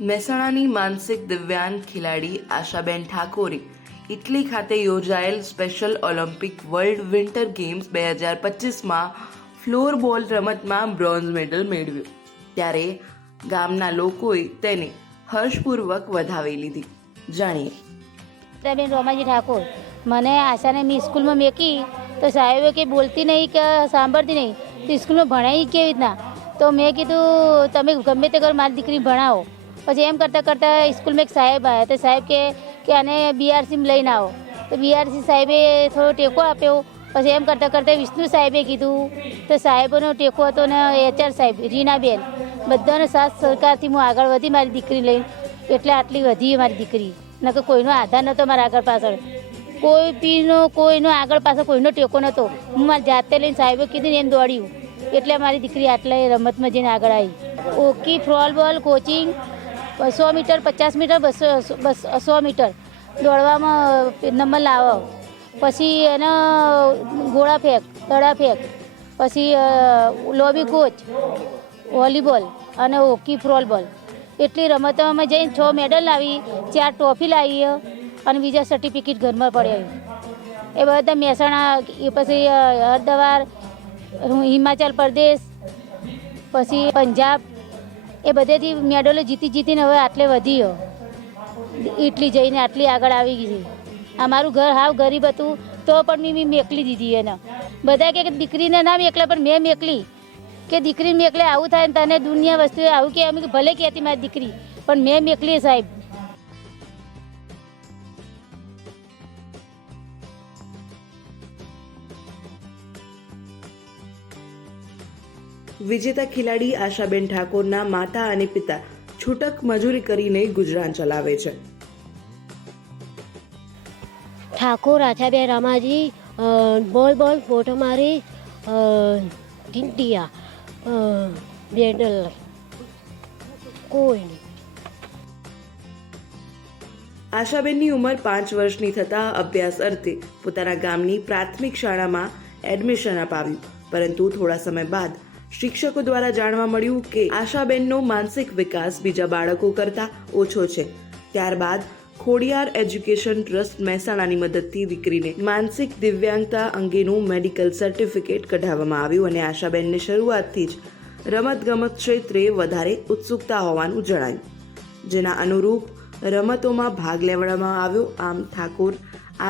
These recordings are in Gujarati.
મહેસાણાની માનસિક દિવ્યાંગ ખેલાડી આશાબેન ઠાકોરે ઇટલી ખાતે યોજાયેલ special Olympic world winter games 2025માં ફ્લોરબોલ રમતમાં બ્રોન્ઝ મેડલ મેળવ્યો, ત્યારે ગામના લોકોએ તેને હર્ષપૂર્વક વધાવી લીધી. જાણીએ. બેન રોમાજી ઠાકોર, મને આશાને મેં સ્કૂલમાં મેકી તો સાહેબે કે બોલતી નહીં કે સાંભળતી નહીં તો સ્કૂલમાં ભણાવી કેવી રીતના, તો મેં કીધું તમે ગમે તે કરો મારી દીકરી ભણાવો. પછી એમ કરતાં કરતાં સ્કૂલમાં એક સાહેબ આવ્યા તો સાહેબ કે આને બીઆરસીમાં લઈને આવો, તો બીઆરસી સાહેબે થોડો ટેકો આપ્યો. પછી એમ કરતાં કરતાં વિષ્ણુ સાહેબે કીધું તો સાહેબોનો ટેકો હતો ને એચઆર સાહેબ રીનાબેન બધાનો સાથ સહકારથી હું આગળ વધી મારી દીકરી લઈને, એટલે આટલી વધી મારી દીકરી. નકર કોઈનો આધાર નહોતો મારા આગળ પાછળ, કોઈ પીનો કોઈનો આગળ પાછળ કોઈનો ટેકો નહોતો. હું મારી જાતે લઈને સાહેબે કીધું ને એમ દોડ્યું, એટલે મારી દીકરી આટલા રમતમાં જઈને આગળ આવી. Hockey, floorball, coaching 100 metre, 50 metre, 100 metre દોડવામાં નંબર લાવો. પછી એને ગોળા ફેંક, દડા ફેંક, પછી લોબી કોચ, વોલીબોલ અને હોકી, ફ્લોરબોલ એટલી રમતોમાં જઈને 6 મેડલ લાવી, 4 ટ્રોફી લાવી અને બીજા સર્ટિફિકેટ ઘરમાં પડ્યા. એ બધા મહેસાણા, પછી હરદ્વાર, હિમાચલ પ્રદેશ, પછી પંજાબ, એ બધેથી મેડલો જીતીને હવે આટલે વધી ઇટલી જઈને આટલી આગળ આવી ગઈ છે. અમારું ઘર હાવ ગરીબ હતું તો પણ મેં મેકલી દીધી એને. બધા કે દીકરીને ના મેકલે, પણ મેં મેકલી કે દીકરીને મેકલે આવું થાય ને તને દુનિયા વસ્તુ આવું કે અમે ભલે કહેતી મારી દીકરી, પણ મેં મેકલી સાહેબ. વિજેતા ખેલાડી આશાબેન ઠાકોરના માતા અને પિતા છૂટક મજૂરી કરીને ગુજરાન ચલાવે છે. ઠાકોર આશાબેન રામાજી બોલ ફોટો મારી ઢીંટિયા બેડલ કોઈ નહીં. આશાબેનની ઉંમર 5 વર્ષની થતાં અભ્યાસ અર્થે પોતાના ગામની પ્રાથમિક શાળામાં એડમિશન અપાવ્યું, પરંતુ થોડા સમય બાદ શિક્ષકો દ્વારા જાણવા મળ્યું કે આશાબેનનો માનસિક વિકાસ બીજા બાળકો કરતાં ઓછો છે. ત્યારબાદ ખોડિયાર એજ્યુકેશન ટ્રસ્ટ મહેસાણાની મદદથી દીકરીને માનસિક દિવ્યાંગતા અંગેનું મેડિકલ સર્ટિફિકેટ કઢાવવામાં આવ્યું અને આશાબેનને શરૂઆતથી જ રમતગમત ક્ષેત્રે વધારે ઉત્સુકતા હોવાનું જણાયું, જેના અનુરૂપ રમતોમાં ભાગ લેવામાં આવ્યો. આમ ઠાકોર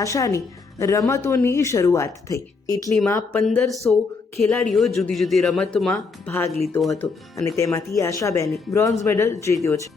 આશાની રમતોની શરૂઆત થઈ. ઇટલીમાં 1500 ખેલાડીઓ જુદી જુદી રમતોમાં ભાગ લીધો હતો અને તેમાંથી આશાબેને બ્રોન્ઝ મેડલ જીત્યો છે.